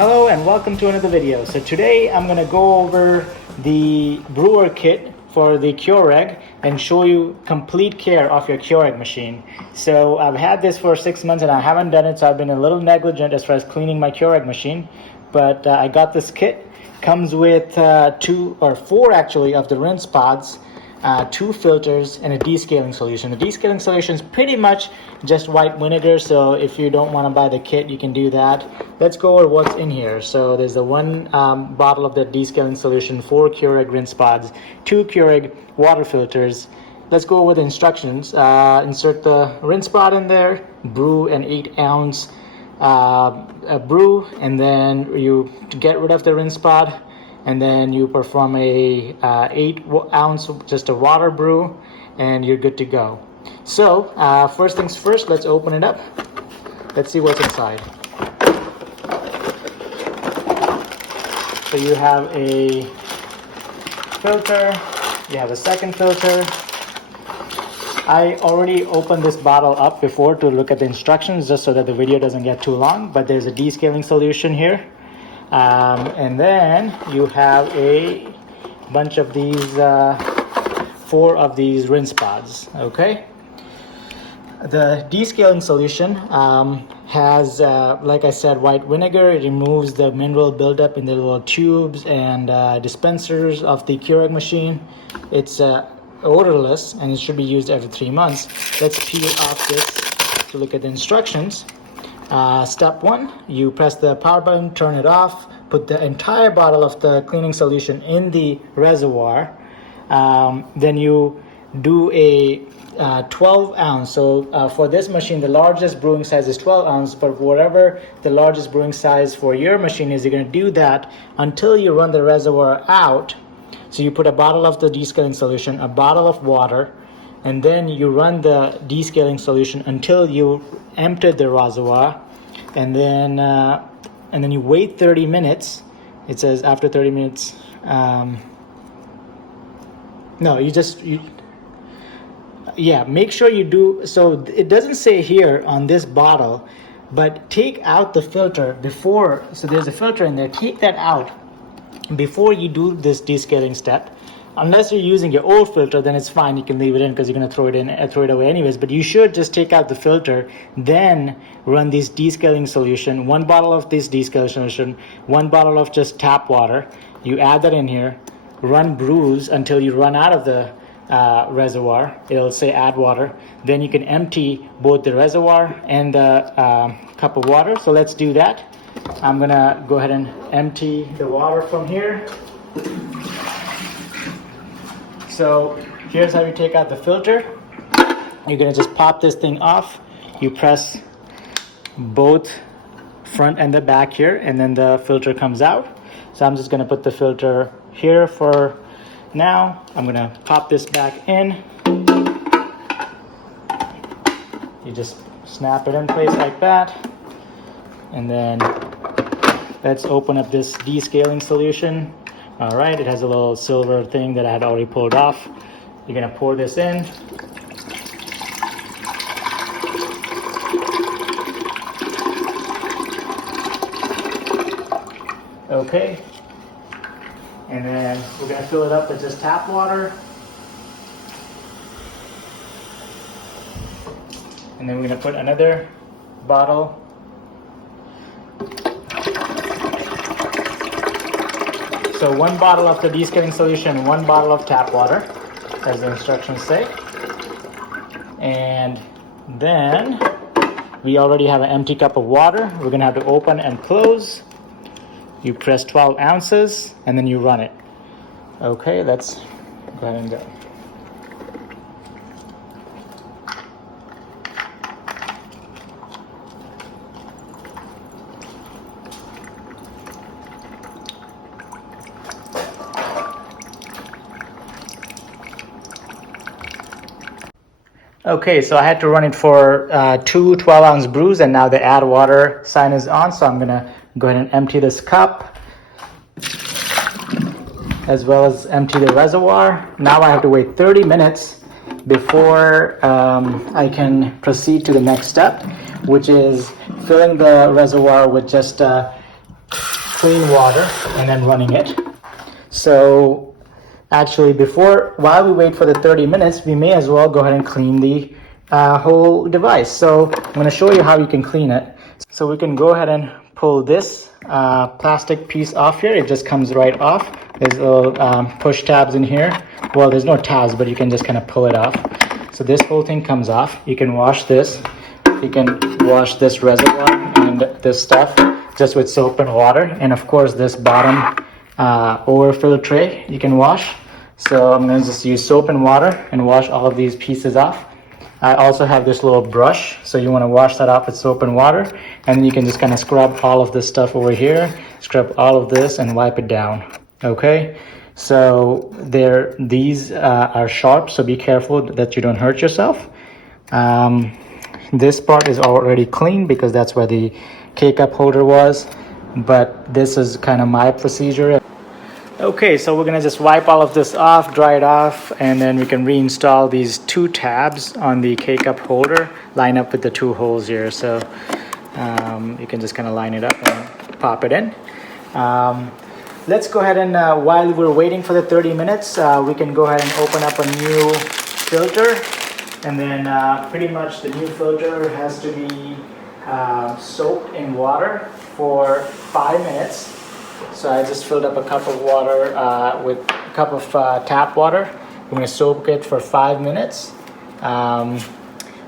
Hello and welcome to another video. So today I'm going to go over the brewer kit for the Keurig and show you complete care of your Keurig machine. So I've had this for 6 months and I haven't done it, so I've been a little negligent as far as cleaning my Keurig machine. But I got this kit. Comes with 2 or 4 actually of the rinse pods, 2 filters, and a descaling solution. The descaling solution is pretty much just white vinegar, so if you don't want to buy the kit, you can do that. Let's go over what's in here. So there's the 1 bottle of the descaling solution, 4 Keurig rinse pods, 2 Keurig water filters. Let's go over the instructions. Insert the rinse pod in there, brew an 8-ounce brew, and then you get rid of the rinse pod, and then you perform a 8-ounce just a water brew, and you're good to go. So first things first, let's open it up. Let's see what's inside. So you have a filter, you have a second filter. I already opened this bottle up before to look at the instructions just so that the video doesn't get too long, but there's a descaling solution here. And then you have a bunch of these 4 of these rinse pods. Okay, the descaling solution has like I said, white vinegar. It removes the mineral buildup in the little tubes and dispensers of the Keurig machine. It's odorless and it should be used every 3 months. Let's peel off this to look at the instructions. Step 1, you press the power button, turn it off, put the entire bottle of the cleaning solution in the reservoir. Then you do a 12 ounce. So for this machine, the largest brewing size is 12 ounce, but whatever the largest brewing size for your machine is, you're going to do that until you run the reservoir out. So you put a bottle of the descaling solution, a bottle of water, and then you run the descaling solution until you empty the reservoir, and then you wait 30 minutes. It says after 30 minutes. Make sure you do. So it doesn't say here on this bottle, but take out the filter before. So there's a filter in there. Take that out before you do this descaling step. Unless you're using your old filter, then it's fine, you can leave it in because you're going to throw it away anyways. But you should just take out the filter, then run this descaling solution. 1 bottle of this descaling solution, 1 bottle of just tap water. You add that in here, run brews until you run out of the reservoir. It'll say add water. Then you can empty both the reservoir and the cup of water. So let's do that. I'm going to go ahead and empty the water from here. So here's how you take out the filter. You're going to just pop this thing off. You press both front and the back here, and then the filter comes out. So I'm just going to put the filter here for now. I'm going to pop this back in. You just snap it in place like that. And then let's open up this descaling solution. All right, it has a little silver thing that I had already pulled off. You're gonna pour this in. Okay, and then we're gonna fill it up with just tap water. And then we're gonna put another bottle. So 1 bottle of the descaling solution, 1 bottle of tap water, as the instructions say. And then we already have an empty cup of water. We're gonna have to open and close. You press 12 ounces and then you run it. Okay, let's go ahead and go. Okay, so I had to run it for 2 12-ounce brews, and now the add water sign is on, so I'm gonna go ahead and empty this cup as well as empty the reservoir. Now I have to wait 30 minutes before I can proceed to the next step, which is filling the reservoir with just clean water and then running it. So actually while we wait for the 30 minutes, we may as well go ahead and clean the whole device. So I'm going to show you how you can clean it. So we can go ahead and pull this plastic piece off here. It just comes right off. There's little push tabs in here. Well, there's no tabs, but you can just kind of pull it off. So this whole thing comes off. You can wash this. You can wash this reservoir and this stuff just with soap and water. And of course, this bottom overfill tray you can wash. So I'm going to just use soap and water and wash all of these pieces off. I also have this little brush, so you want to wash that off with soap and water, and then you can just kind of scrub all of this stuff over here, scrub all of this and wipe it down. Okay, so these are sharp, so be careful that you don't hurt yourself. This part is already clean because that's where the K-cup holder was, but this is kind of my procedure. Okay, so we're gonna just wipe all of this off, dry it off, and then we can reinstall these two tabs on the K-cup holder, line up with the two holes here. So you can just kind of line it up and pop it in. Let's go ahead and while we're waiting for the 30 minutes, we can go ahead and open up a new filter. And then pretty much the new filter has to be soaked in water for 5 minutes. So I just filled up a cup of water with a cup of tap water. I'm going to soak it for 5 minutes.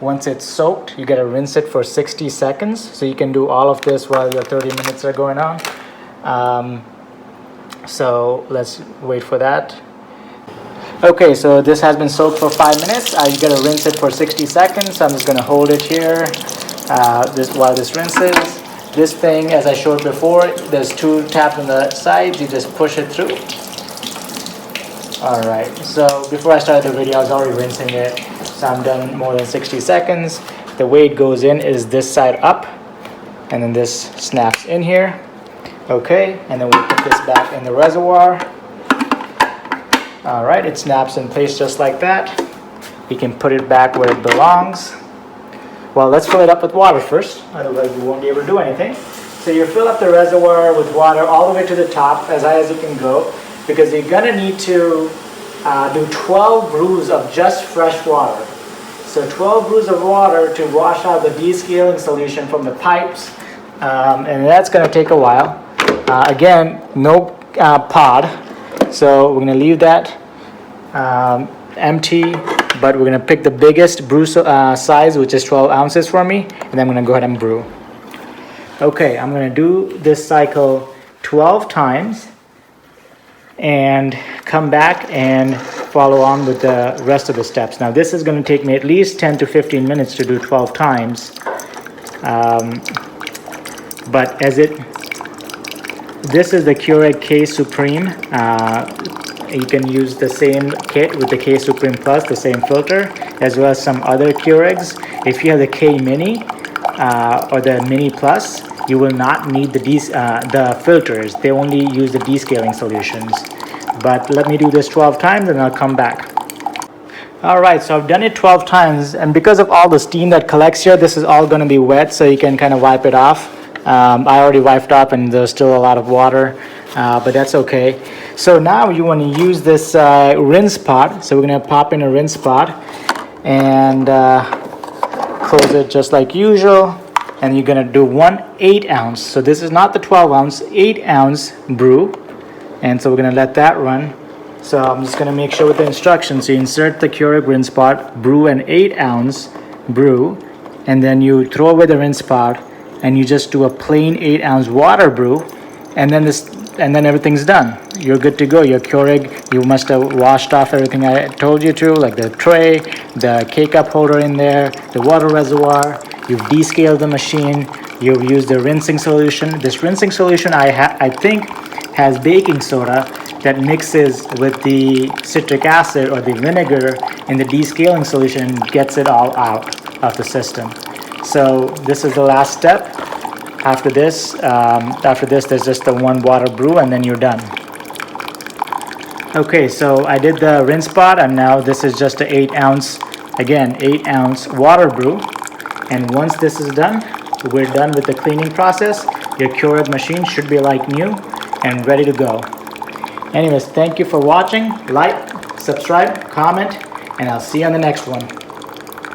Once it's soaked, you got to rinse it for 60 seconds. So you can do all of this while your 30 minutes are going on. So let's wait for that. Okay, so this has been soaked for 5 minutes. You got to rinse it for 60 seconds. So I'm just going to hold it here while this rinses. This thing, as I showed before, there's two taps on the sides. You just push it through. All right, so before I started the video, I was already rinsing it. So I'm done more than 60 seconds. The way it goes in is this side up, and then this snaps in here. Okay, and then we put this back in the reservoir. All right, it snaps in place just like that. We can put it back where it belongs. Well, let's fill it up with water first, otherwise we won't be able to do anything. So you fill up the reservoir with water all the way to the top, as high as you can go, because you're gonna need to do 12 brews of just fresh water. So 12 brews of water to wash out the descaling solution from the pipes, and that's gonna take a while. Again, no pod, so we're gonna leave that empty. But we're going to pick the biggest brew size, which is 12 ounces for me, and then I'm going to go ahead and brew. Okay, I'm going to do this cycle 12 times and come back and follow on with the rest of the steps. Now this is going to take me at least 10 to 15 minutes to do 12 times. But this is the Keurig K Supreme. You can use the same kit with the K Supreme Plus, the same filter, as well as some other Keurigs. If you have the K Mini or the Mini Plus, you will not need the filters. They only use the descaling solutions. But let me do this 12 times and I'll come back. All right, so I've done it 12 times, and because of all the steam that collects here, this is all going to be wet, so you can kind of wipe it off. I already wiped off and there's still a lot of water, but that's okay. So now you want to use this rinse pot. So we're going to pop in a rinse pot and close it just like usual. And you're going to do 1 8-ounce. So this is not the 12-ounce, 8-ounce brew. And so we're going to let that run. So I'm just going to make sure with the instructions. So you insert the Keurig rinse pot, brew an 8-ounce brew, and then you throw away the rinse pot and you just do a plain 8-ounce water brew, and then everything's done. You're good to go. Your Keurig, you must have washed off everything I told you to, like the tray, the K-cup holder in there, the water reservoir. You've descaled the machine. You've used the rinsing solution. This rinsing solution I think has baking soda that mixes with the citric acid or the vinegar in the descaling solution and gets it all out of the system. So this is the last step. After this, there's just the one water brew and then you're done. Okay, so I did the rinse pot, and now this is just an 8-ounce, again, 8-ounce water brew. And once this is done, we're done with the cleaning process. your Keurig machine should be like new and ready to go. Anyways, thank you for watching. Like, subscribe, comment, and I'll see you on the next one.